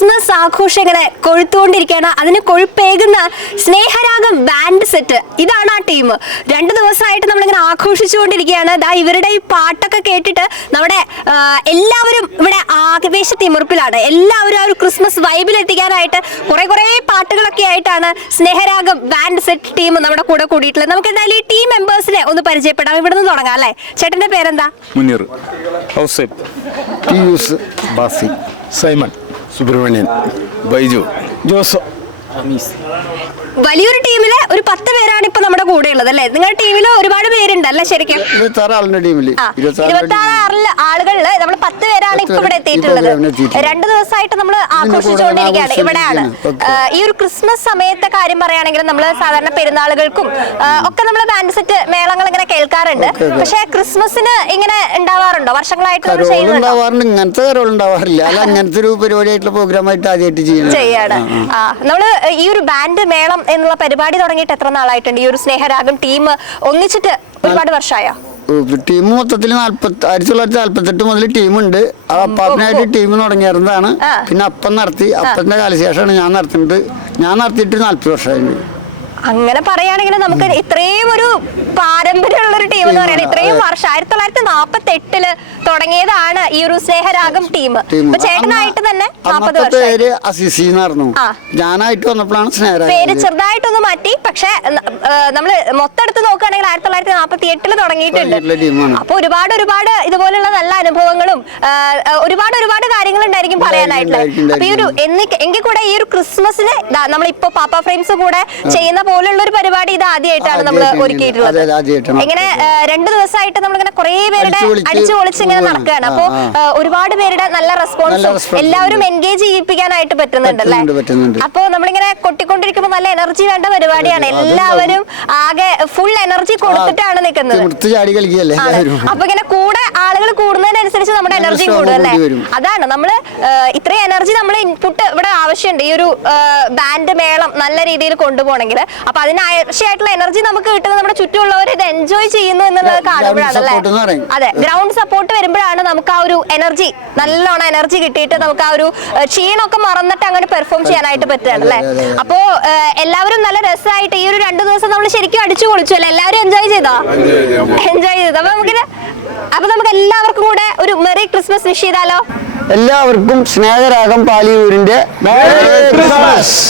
Christmas ആഘോഷം ഇങ്ങനെ കൊഴുത്തുകൊണ്ടിരിക്കുകയാണ്. അതിന് കൊഴുപ്പേകുന്ന സ്നേഹരാഗം ബാൻഡ് സെറ്റ്, ഇതാണ് ആ ടീം. 2 ദിവസമായിട്ട് നമ്മളിങ്ങനെ ആഘോഷിച്ചുകൊണ്ടിരിക്കുകയാണ്. ഇവരുടെ ഈ പാട്ടൊക്കെ കേട്ടിട്ട് നമ്മുടെ എല്ലാവരും ഇവിടെ ആവേശത്തിമുറുപ്പിലാണ്. എല്ലാവരും ആ ഒരു ക്രിസ്മസ് വൈബിൽ എത്തിക്കാനായിട്ട് കുറേ പാട്ടുകളൊക്കെ ആയിട്ടാണ് സ്നേഹരാഗം ബാൻഡ് സെറ്റ് ടീം നമ്മുടെ കൂടെ കൂടിയിട്ടുള്ളത്. നമുക്ക് എന്തായാലും ഈ ടീം മെമ്പേഴ്സിനെ ഒന്ന് പരിചയപ്പെടാം. ഇവിടെ നിന്ന് തുടങ്ങാം അല്ലേ? ചേട്ടന്റെ പേരെന്താ? മുനീർ, ഔസേബ്, ടിയൂസ്, ബാസി, സൈമൺ, സുബ്രഹ്മണ്യൻ, ബൈജു, ജോസോ. വലിയൊരു ടീമില് ഒരു 10 പേരാണ് ഇപ്പൊ നമ്മുടെ കൂടെ ഉള്ളത് അല്ലേ? നിങ്ങളുടെ ടീമിൽ ഒരുപാട് പേരുണ്ട് അല്ലേ? ശരിക്കും 26 ആളുടെ ടീമില് 26 ആളുകളില് നമ്മൾ 10 പേരാണ് ഇപ്പൊ ഇവിടെ എത്തിയിട്ടുള്ളത്. 2 ദിവസമായിട്ട് നമ്മൾ ആഘോഷിച്ചുകൊണ്ടിരിക്കുകയാണ്. ഇവിടെയാണ് ഈ ഒരു ക്രിസ്മസ് സമയത്തെ കാര്യം പറയുകയാണെങ്കിൽ നമ്മൾ സാധാരണ പെരുന്നാളുകൾക്കും ഒക്കെ നമ്മൾ ബാൻഡ് സെറ്റ് മേളങ്ങൾ ഇങ്ങനെ കേൾക്കാറുണ്ട്. പക്ഷെ ക്രിസ്മസിന് ഇങ്ങനെ ഉണ്ടാവാറുണ്ടോ? വർഷങ്ങളായിട്ട് നമ്മൾ ചെയ്യുന്നുണ്ടോ? ഇങ്ങനത്തെ ഉണ്ടാവാറില്ല. അല്ല, അങ്ങനത്തെ ഒരു പരിപാടിയായിട്ടുള്ള പ്രോഗ്രാമായിട്ട് ആദ്യമായിട്ട് ചെയ്യാണ്. നമ്മള് ഈ ഒരു ബാൻഡ് മേളം എന്നുള്ള പരിപാടി തുടങ്ങിയിട്ട് എത്ര നാളായിട്ടുണ്ട്? ഈ ഒരു സ്നേഹരാഗം ടീം ഒന്നിച്ചിട്ട് ഒരുപാട് വർഷമായോ? ടീം മൊത്തത്തിൽ 1948 മുതൽ ടീമുണ്ട്. അപ്പാപ്പനായിട്ട് ടീം തുടങ്ങിയിരുന്നതാണ്. പിന്നെ അപ്പം നടത്തി. അപ്പന്റെ കാലശേഷമാണ് ഞാൻ നടത്തുന്നത്. ഞാൻ നടത്തിയിട്ട് 40 വർഷമായിരുന്നു. അങ്ങനെ പറയുകയാണെങ്കിൽ നമുക്ക് ഇത്രയും ഒരു പാരമ്പര്യമുള്ള ഒരു ടീം എന്ന് പറയുന്നത് ഇത്രയും വർഷം 1948 തുടങ്ങിയതാണ് ഈ ഒരു സ്നേഹരാഗം ടീം. ചേട്ടനായിട്ട് തന്നെ 40 വർഷം. ഞാനായിട്ട് വന്നപ്പോഴാണ് സ്നേഹരാഗം പേര് ചെറുതായിട്ടൊന്ന് മാറ്റി. പക്ഷെ നമ്മള് മൊത്തം എടുത്ത് നോക്കുകയാണെങ്കിൽ 1948 തുടങ്ങിയിട്ടുണ്ട്. അപ്പൊ ഒരുപാട് ഇതുപോലുള്ള നല്ല അനുഭവങ്ങളും ഒരുപാട് കാര്യങ്ങൾ ഉണ്ടായിരിക്കും പറയാനായിട്ടുള്ളത്. അപ്പൊ ഈ ഒരു എങ്കിൽ കൂടെ ഈ ഒരു ക്രിസ്മസിന് നമ്മളിപ്പോ പാപ്പ ഫ്രെയിംസ് കൂടെ ചെയ്യുന്ന പോലുള്ള ഒരു പരിപാടി ഇത് ആദ്യമായിട്ടാണ് നമ്മൾ ഒരുക്കിയിട്ടുള്ളത്. ഇങ്ങനെ 2 ദിവസമായിട്ട് നമ്മളിങ്ങനെ കുറെ പേരുടെ അടിച്ചു പൊളിച്ച് ഇങ്ങനെ നടക്കുകയാണ്. അപ്പൊ ഒരുപാട് പേരുടെ നല്ല റെസ്പോൺസും എല്ലാവരും എൻഗേജ് ചെയ്യിപ്പിക്കാനായിട്ട് പറ്റുന്നുണ്ടല്ലേ? അപ്പൊ നമ്മളിങ്ങനെ കൊട്ടിക്കൊണ്ടിരിക്കുമ്പോൾ നല്ല എനർജി വേണ്ട പരിപാടിയാണ്. എല്ലാവരും ആകെ ഫുൾ എനർജി കൊടുത്തിട്ടാണ് നിൽക്കുന്നത്. അപ്പൊ ഇങ്ങനെ കൂടെ ആളുകൾ കൂടുന്നതിനനുസരിച്ച് നമ്മുടെ എനർജി കൂടുമല്ലേ? അതാണ് നമ്മള് ഇത്രയും എനർജി നമ്മൾ ഇൻപുട്ട് ഇവിടെ ആവശ്യമുണ്ട് ഈ ഒരു ബാൻഡ് മേളം നല്ല രീതിയിൽ കൊണ്ടുപോകണമെങ്കിൽ. അപ്പൊ അതിനാവശ്യമായിട്ടുള്ള എനർജി നമുക്ക് കിട്ടുന്നത് നമ്മുടെ ചുറ്റുമുള്ളവർ ഇത് എൻജോയ് ചെയ്യുന്നു എന്നുള്ളത് കാണുമ്പോഴാണല്ലേ? അതെ, ഗ്രൗണ്ട് സപ്പോർട്ട് വരുമ്പോഴാണ് നമുക്ക് ആ ഒരു എനർജി നല്ലോണം എനർജി കിട്ടിയിട്ട് നമുക്ക് ആ ഒരു ക്ഷീണമൊക്കെ മറന്നിട്ട് അങ്ങനെ പെർഫോം ചെയ്യാനായിട്ട് പറ്റുകയാണല്ലേ? അപ്പോ എല്ലാവരും നല്ല രസമായിട്ട് ഈ ഒരു 2 ദിവസം നമ്മൾ ശരിക്കും അടിച്ചു പൊളിച്ചു അല്ലേ? എല്ലാവരും എൻജോയ് ചെയ്തോ? അപ്പൊ നമുക്ക് എല്ലാവർക്കും കൂടെ ഒരു മെറി ക്രിസ്മസ് വിഷ് ചെയ്താലോ? എല്ലാവർക്കും സ്നേഹരാഗം പാലിയൂരിന്റെ